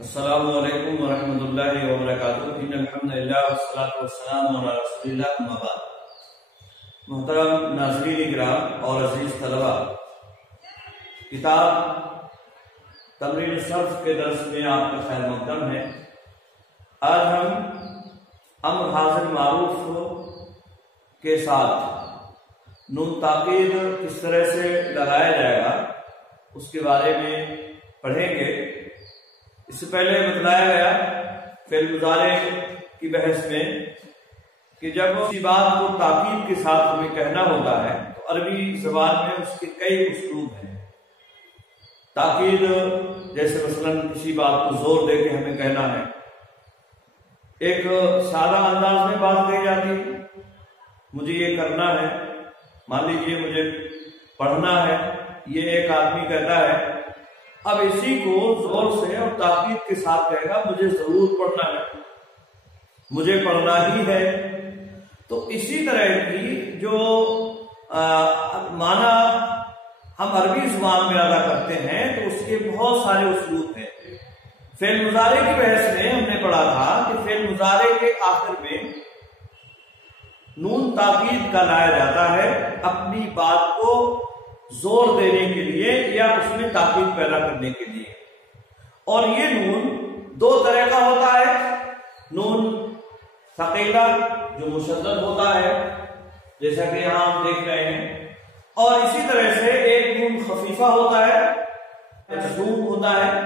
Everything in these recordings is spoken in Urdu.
السلام علیکم ورحمۃ اللہ وبرکاتہ۔ ان الحمد للہ والصلاۃ والسلام علی رسول اللہ، اما بعد۔ محترم ناظرین کرام اور عزیز طلبہ، کتاب تمرین صرف کے درس میں آپ کا خیر مقدم ہے۔ آج ہم امر حاضر معروف کے ساتھ نون تاکید کس طرح سے لگایا جائے گا اس کے بارے میں پڑھیں گے۔ اس سے پہلے بتلایا گیا فعل مضارع کی بحث میں کہ جب کسی بات کو تاکید کے ساتھ ہمیں کہنا ہوتا ہے تو عربی زبان میں اس کے کئی اسلوب ہیں۔ تاکید جیسے مثلا کسی بات کو زور دے کے ہمیں کہنا ہے، ایک سادہ انداز میں بات کہی جاتی ہے، مجھے یہ کرنا ہے، مان لیجیے مجھے پڑھنا ہے، یہ ایک آدمی کہتا ہے، اب اسی کو زور سے اور تاکید کے ساتھ کہے گا مجھے ضرور پڑھنا ہے، مجھے پڑھنا ہی ہے۔ تو اسی طرح کی جو معنی ہم عربی زبان میں ادا کرتے ہیں تو اس کے بہت سارے اسلوب ہیں۔ فعل مضارع کی بحث میں ہم نے پڑھا تھا کہ فعل مضارع کے آخر میں نون تاکید کا لایا جاتا ہے اپنی بات کو زور دینے کے لیے یا اس میں تاکید پیدا کرنے کے لیے، اور یہ نون دو طرح کا ہوتا ہے۔ نون ثقیلہ جو مشدد ہوتا ہے جیسا کہ یہاں ہم دیکھ رہے ہیں، اور اسی طرح سے ایک نون خفیفہ ہوتا ہے، مجزوم ہوتا ہے،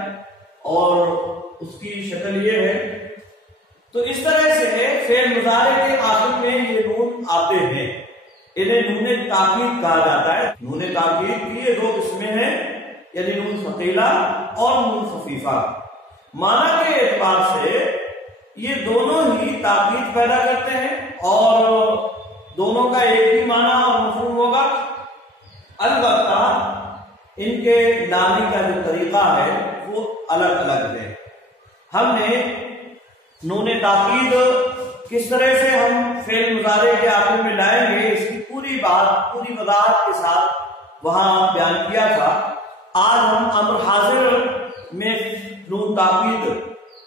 اور اس کی شکل یہ ہے۔ تو اس طرح سے فعل مضارع کے آخر میں یہ نون آتے ہیں، انہیں نون تاکید کہا جاتا ہے۔ نون تاکید کی یہ دو قسمیں ہیں، یعنی نون ثقیلہ اور نون خفیفہ۔ معنی کے اعتبار سے یہ دونوں ہی تاکید پیدا کرتے ہیں اور دونوں کا ایک ہی معنی اور مفہوم ہوگا، البتہ ان کے لانے کا جو طریقہ ہے وہ الگ الگ ہے۔ ہم نے نون تاکید کس طرح سے ہم فعل مضارع کے آخر میں لائیں گے اس کی پوری بات پوری وضاحت کے ساتھ وہاں بیان کیا تھا۔ آج ہم امر حاضر میں نون تاکید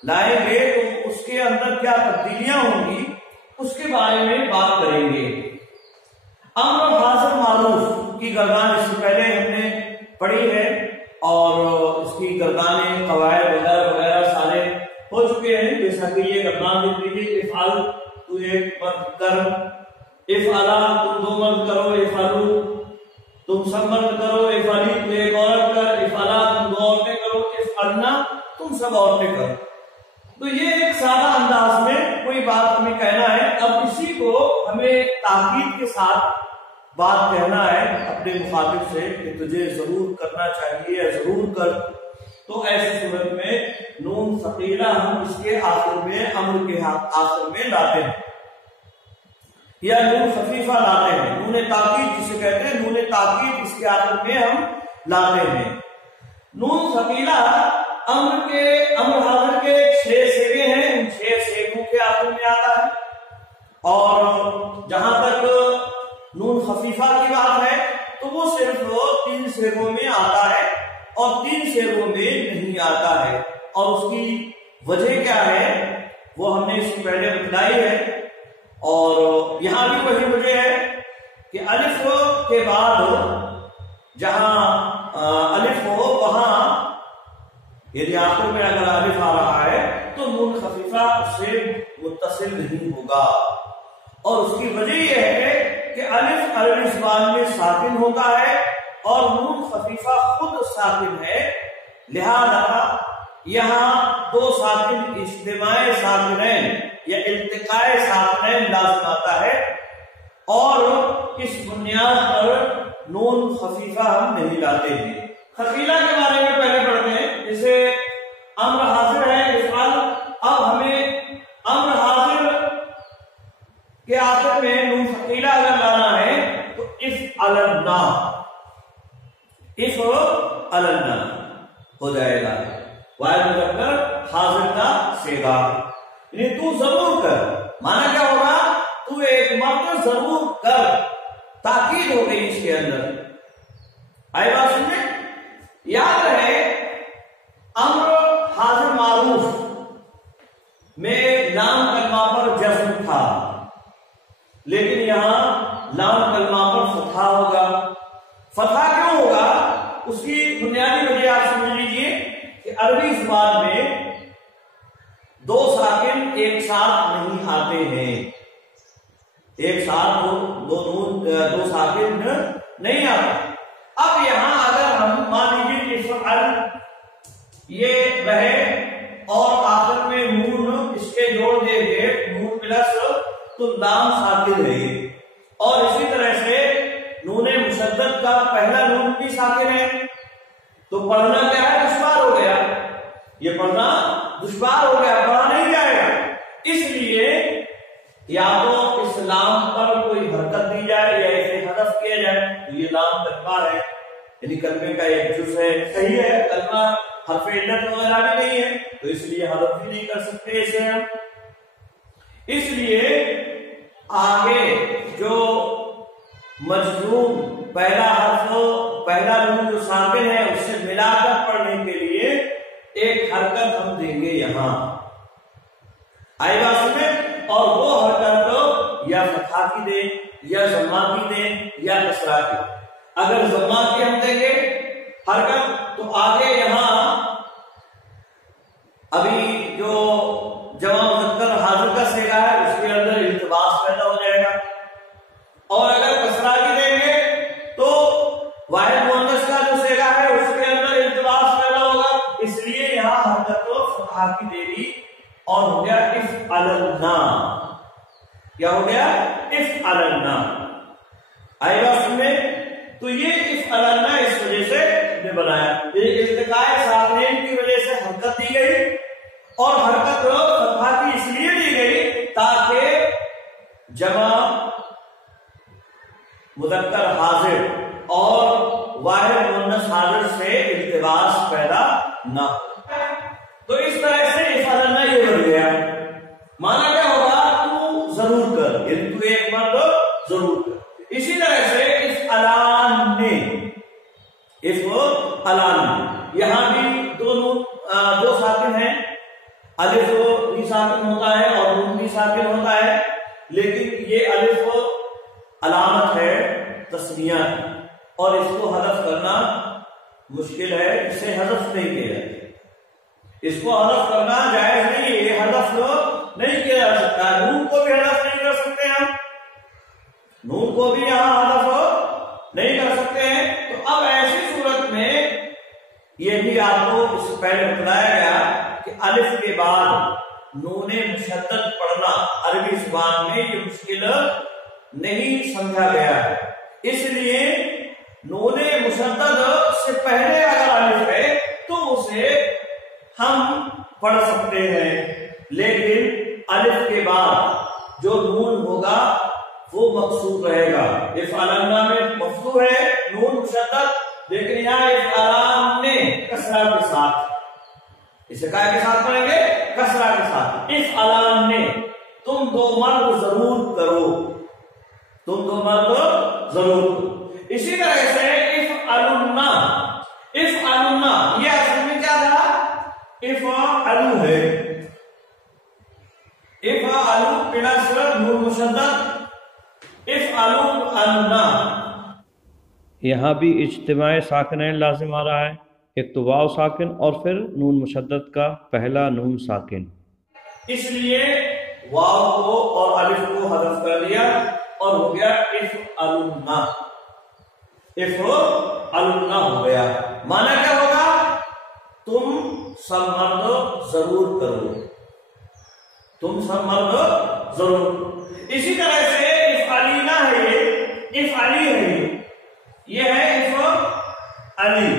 لائیں گے تو اس کے اندر کیا تبدیلیاں ہوں گی اس کے بارے میں بات کریں گے۔ امر حاضر معروف کی گردان اس سے پہلے ہم نے پڑھی ہے اور اس کی گردانیں قواعد وغیرہ وغیرہ سارے ہو چکے ہیں، جیسا کہ یہ گردان لکھ لیجیے، افعل تو ایک مرد کر، افعلا تم دو مرد کرو، افعلو تم سب مرد کرو، افعلی تو ایک عورت کر، افعلا تم دو عورتیں کرو، افعلنا تم سب عورتیں کرو۔ تو یہ ایک سادہ انداز میں کوئی بات ہمیں کہنا ہے، اب اسی کو ہمیں تاکید کے ساتھ بات کہنا ہے اپنے مخاطب سے کہ تجھے ضرور کرنا چاہیے، ضرور کر۔ تو ایسی صورت میں نون ثقیلہ ہم اس کے آخر میں امر کے آخر میں لاتے ہیں، یا نون خفیفہ لاتے ہیں۔ نون تاکید جسے کہتے ہیں، نون تاکید اس کے آخر میں ہم لاتے ہیں۔ نون ثقیلہ امر حاضر کے 6 صیغے ہیں، ان 6 صیغوں کے آخر میں آتا ہے، اور جہاں تک نون خفیفہ کی بات ہے تو وہ صرف 3 صیغوں میں آتا ہے اور 3 صیغوں میں نہیں آتا ہے، اور اس کی وجہ کیا ہے وہ ہم نے اس سے پہلے بتلائی ہے، اور یہاں بھی وہی وجہ ہے کہ الف کے بعد جہاں الف ہو وہاں یعنی آخر میں اگر الف آ رہا ہے تو نون خفیفہ اس سے متصل نہیں ہوگا، اور اس کی وجہ یہ ہے کہ الف عربی زبان میں ساکن ہوتا ہے اور نون خفیفہ خود ساکن ہے، لہذا یہاں دو ساکن اجتماع ساکنین یا التقاء ساکنین لازم آتا ہے، اور اس بنیاد پر نون خفیفہ ہم نہیں لاتے ہیں۔ ثقیلہ کے بارے میں پہلے پڑھتے ہیں، جیسے امر حاضر ہے افعل، اب ہمیں امر حاضر کے آخر میں نون ثقیلہ اگر لانا ہے تو افعلنا ہو جائے گا، واحد مذکر حاضر کا صیغہ، یعنی تو ضرور کر، مانا کیا ہوگا تو ایک مرد ضرور کر، تاکید ہو گئی اس کے اندر۔ آئے بات سنیں، یاد رہے امر حاضر معروف عربی زبان میں دو ساکن ایک ساتھ نہیں آتے ہیں، ایک ساتھ دو ساکن نہیں آتے۔ اب یہاں اگر ہم مان لیجیے افعل یہ رہے اور آخر میں نون اس کے جوڑ دیں گے، نون پلس تو لام ساکن رہے، اور اسی طرح سے نون مشدد کا پہلا نون بھی ساکن ہے، تو پڑھنا کیا ہے؟ دشوار ہو گیا، یہ پڑھنا دشوار ہو گیا، پڑھا نہیں جائے گا۔ اس لیے یا تو اس لام پر کوئی حرکت دی جائے یا اسے حذف کیا جائے، تو یہ لام تکرار ہے، یعنی کلمے کا ایک جز ہے، صحیح ہے، کلمہ حرف علت وغیرہ بھی نہیں ہے، تو اس لیے حذف بھی نہیں کر سکتے اسے ہم۔ اس لیے آگے جو مجزوم پہلا حرف پہلا نون جو ساکن ہے اس سے ملا کر پڑھنے کے لیے ایک حرکت ہم دیں گے یہاں، آئے گا اس میں، اور وہ حرکت یا فتحہ کی دیں یا ضمہ کی دیں یا کسرہ کی۔ اگر ضمہ کی ہم دیں گے حرکت تو آگے یہاں ابھی جو جمع مذکر حاضر کا صیغہ ہے اس کے اندر التباس پیدا ہو جائے گا، اور اگر کسرہ کی دیں گے تو واحد مؤنث کا جو صیغہ ہے اس کے اندر التباس پیدا ہوگا، اس لیے یہاں حرکت کو فتحہ کی دے دی، اور ہو گیا افعلنا، کیا ہو گیا؟ افعلنا، آئے گا اس میں۔ تو یہ افعلنا اس وجہ سے نے بنایا، التقاء ساکنین کی وجہ سے حرکت دی گئی، اور حرکت فتحہ کی اس لیے دی گئی تاکہ جمع مذکر حاضر اور واحد مؤنث حاضر سے التباس پیدا نہ ہو۔ تو اس طرح سے افعلنا یہ بن گیا، مانا کیا ہوگا؟ تو ضرور کر، یعنی تو ایک مرد ضرور کر۔ اسی طرح سے افعلان یہاں بھی دو ساکن ہیں، الف بھی ساکن ہوتا ہے اور نون بھی ساکن ہوتا ہے، لیکن یہ الف علامت ہے تثنیہ اور اس کو حذف کرنا مشکل ہے، اسے حذف نہیں کیا جاتا، اس کو حذف کرنا جائز نہیں ہے، یہ حذف نہیں کیا جا سکتا، نون کو بھی حذف نہیں کر سکتے ہم، نون کو بھی یہاں حذف نہیں کر سکتے ہیں۔ تو اب ایسی صورت میں یہ بھی آپ کو اس سے پہلے بتایا گیا کہ الف کے بعد نون مشدد پڑھنا عربی زبان میں یہ مشکل نہیں سمجھا گیا ہے، اس لیے نون مشدد سے پہلے اگر الف ہے تو اسے ہم پڑھ سکتے ہیں، لیکن الف کے بعد جو نون ہوگا وہ مقصور رہے گا۔ افعلنا میں مقصور ہے نون مشدد، لیکن یہاں افعلان نے کسرہ کے ساتھ، اسے کیا کے ساتھ پڑھیں گے؟ کسرہ کے ساتھ۔ افعلان نے تم دو مرد ضرور کرو، تم دو مرد ضرور کرو۔ اسی طرح سے افعلنا، افعلنا یہ اصل میں کیا تھا؟ افعلو ہے، افعلو پلس نون مشدد، افعلنا، یہاں بھی اجتماع ساکنین لازم آ رہا ہے، ایک تو واو ساکن اور پھر نون مشدد کا پہلا نون ساکن، اس لیے واو کو اور الف کو حذف کر دیا اور ہو گیا افعلنا، افعلنا ہو گیا۔ مانا کیا ہوگا؟ تم سب مرد ضرور کرو، تم سب مرد ضرور۔ اسی طرح سے افعلینا ہے، یہ افعلی ہے، یہ ہے افعلی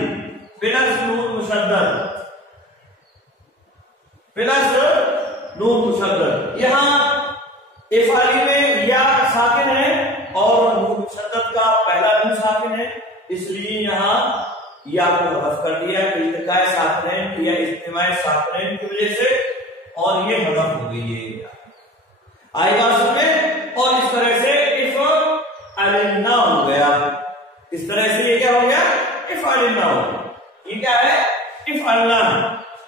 پلس نون مشدد، پلس نون مشدد۔ یہاں افعلی میں یا ساکن ہے اور نون مشدد کا پہلا نون ساکن ہے، اس لیے یہاں یا کو حذف کر دیا التقاء ساکنین یا اجتماع ساکنین کی وجہ سے، اور یہ حذف ہو گئی ہے، آئے گا سمجھ، اور اس طرح سے افعلنا ہو گیا، اس طرح سے یہ کیا ہو گیا؟ افعلنا ہو گیا، یہ کیا ہے؟ افعلنا۔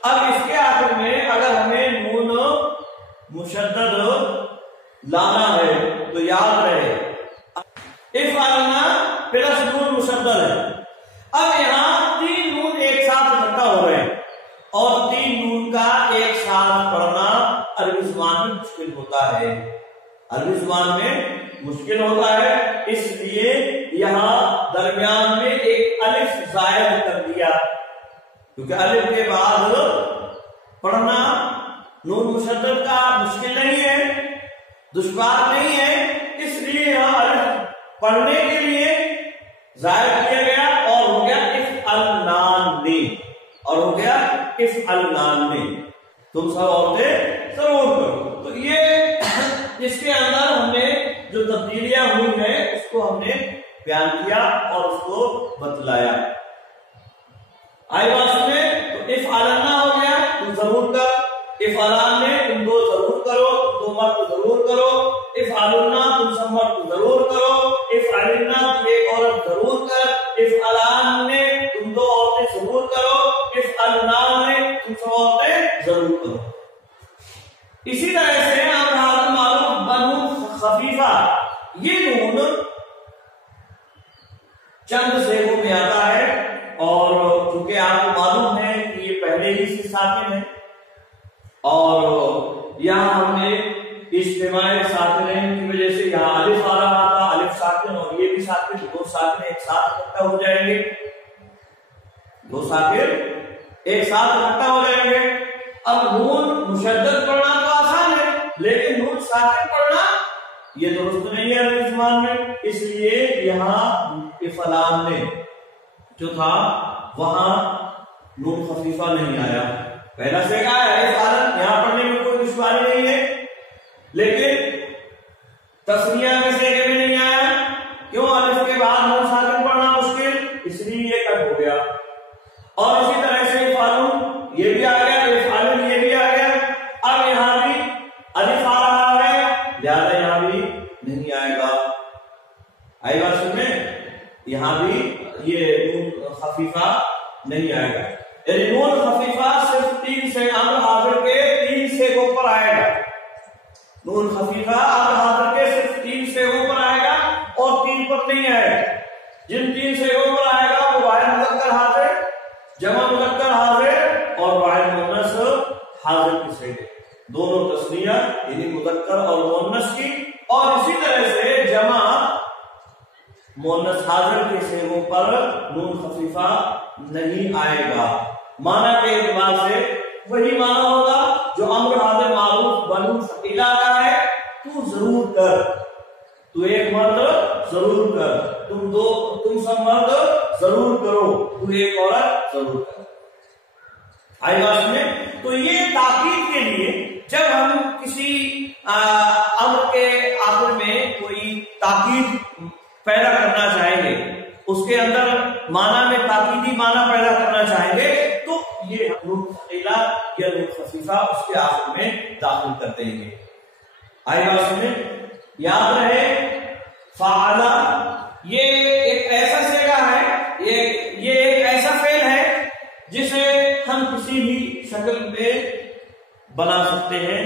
اب اس کے آخر میں اگر ہمیں نون مشدد لانا ہے تو یاد رہے افعلنا پلس نون مشدد ہے، اب یہاں تین نون ایک ساتھ اکٹھا ہو رہے ہیں اور 3 نون کا ایک ساتھ پڑھنا عربی زبان میں مشکل ہوتا ہے، عربی زبان میں مشکل ہوتا ہے، اس لیے یہاں درمیان میں ایک الف زائد کر دیا، کیونکہ الف کے بعد پڑھنا نون مشدد کا مشکل نہیں ہے، دشوار نہیں ہے، اس لیے یہاں الف پڑھنے کے لیے زائد کیا گیا اور ہو گیا افعلنان نے، اور ہو گیا افعلنان نے، تم سب عورتیں ضرور کرو۔ تو یہ اس کے اندر ہم نے جو تبدیلیاں ہوئی ہیں اس کو ہم نے بیان کیا اور اس کو بتلایا۔ آئی بات میں تو افعلنا ہو گیا تم ضرور کر، افعلان نے تم دو ضرور کرو، دو مرد ضرور کرو، افعلنا تم سب مرد ضرور کرو، افعلنا تم ایک عورت ضرور کر، افعلان نے تم دو عورتیں ضرور کرو، افعلنان نے تم سب عورتیں ضرور کرو۔ اسی طرح سے ہم معلوم بنو خفیفہ، یہ نون چند صیغوں میں آتا ہے اور چونکہ آپ کو معلوم ہے کہ یہ پہلے ہی سے ساکن ہے اور یہاں ہم نے اجتماع ساکنین کی وجہ سے یہاں الف آ رہا تھا، الف ساکن اور یہ بھی ساکن، دو ساکن ایک ساتھ اکٹھا ہو جائیں گے، دو ساکن ایک ساتھ اکٹھا ہو جائیں گے۔ اب نون مشدد پڑھنا تو آسان ہے لیکن نون ساکن پڑھنا یہ درست نہیں ہے عربی زبان میں، اس لیے یہاں افعلان نے جو تھا وہاں نون خفیفہ نہیں آیا، پہلا سے کہا ہے افعلان، یہاں پڑھنے میں کوئی دشواری نہیں ہے، لیکن تسنیہ کے صیغے میں نہیں آیا، کیوں؟ الف کے بعد نون ساکن پڑھنا مشکل، اس لیے یہ کٹ ہو گیا۔ اور اسی طرح سے افعلون یہ بھی آ گیا، افعلون یہ بھی آ گیا، اب یہاں بھی الف آ رہا ہے لہذا یہاں بھی نہیں آئے گا۔ آئی بات سمجھ میں؟ یہاں بھی یہ نون خفیفہ نہیں آئے گا، یعنی نون خفیفہ صرف 3 سے امر حاضر کے 3 صیغوں پر آئے گا، نون خفیفہ امر حاضر کے صرف 3 صیغوں پر آئے گا اور 3 پر نہیں آئے گا۔ جن 3 صیغوں پر آئے گا وہ واحد مذکر حاضر، جمع مذکر حاضر اور واحد مؤنث حاضر کی صیغے، دونوں تسنیہ یعنی مذکر اور مؤنث کی، اور اسی طرح سے جمع مؤنث حاضر کے صیغوں پر نون خفیفہ نہیں آئے گا۔ معنی کے اعتبار سے وہی معنی ہوگا جو امر حاضر معروف بنو ثقیلہ کا ہے، تو ضرور کر، تو ایک مرد ضرور کر، تم سب مرد ضرور کرو، تو ایک عورت ضرور کر۔ آئی بات میں؟ تو یہ تاکید کے لیے جب ہم کسی امر کے آخر میں کوئی تاکید پیدا کرنا چاہیں گے، اس کے اندر معنی میں تاکیدی معنی پیدا کرنا چاہیں گے تو یہ نون ثقیلہ یا نون خفیفہ اس کے آخر میں داخل کر دیں گے۔ آئی بات سمجھیں؟ یاد رہے فعلا یہ ایک ایسا صیغہ ہے، یہ ایک ایسا فعل ہے جسے ہم کسی بھی شکل میں بنا سکتے ہیں،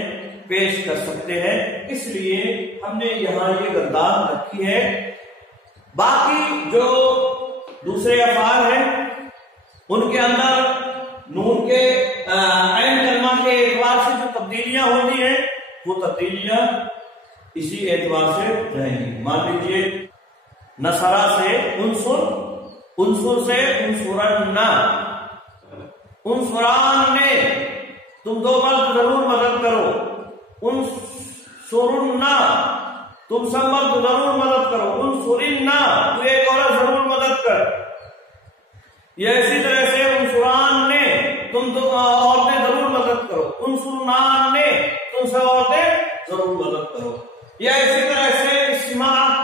پیش کر سکتے ہیں، اس لیے ہم نے یہاں یہ گردان رکھی ہے۔ باقی جو دوسرے افعال ہیں ان کے اندر نون کے عین کلمہ کے اعتبار سے جو تبدیلیاں ہوتی ہیں وہ تبدیلیاں اسی اعتبار سے رہیں گی۔ مان لیجیے نصرہ سے انصر، انصر سے انصرنا، انصران نے تم دو مرد ضرور مدد کرو، انصرنا تم سب مرد ضرور مدد کرو، انصرنا تو ایک عورت ضرور مدد کر۔ یہ اسی طرح سے انصران نے تم دو عورتیں ضرور مدد کرو، انصرنان نے تم سب عورتیں ضرور مدد کرو۔ یا اسی طرح سے اسمعنا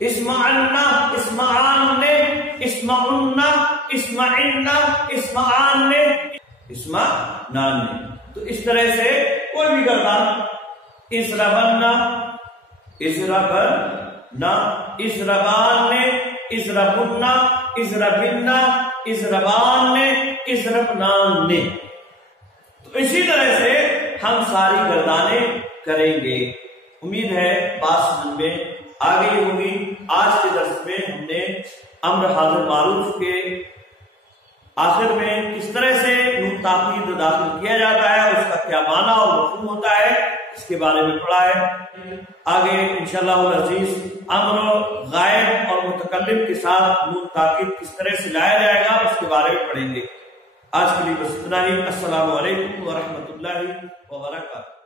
اسمعان نے، اسمعنا اسمعنا اسمعان نے، اسمعنان نے، تو اس طرح سے کوئی بھی گردان اسربنا اسربنا، اسربان نے، اسربنا اسربنا، اسربان نے، اسربنان نے، تو اسی طرح سے ہم ساری گردانیں کریں گے۔ امید ہے بات سمجھ میں آ گئی ہوگی۔ آج کے درس میں ہم نے امر حاضر معروف کے آخر میں کس طرح سے نون تاکید داخل کیا جاتا ہے، اس کا کیا معنی اور مفہوم ہوتا ہے، اس کے بارے میں پڑھا ہے۔ آگے انشاءاللہ العزیز امر غائب اور متکلم کے ساتھ نون تاکید کس طرح سے لایا جائے گا اس کے بارے میں پڑھیں گے۔ آج کے لیے بس اتنا ہی۔ السلام علیکم ورحمۃ اللہ وبرکاتہ۔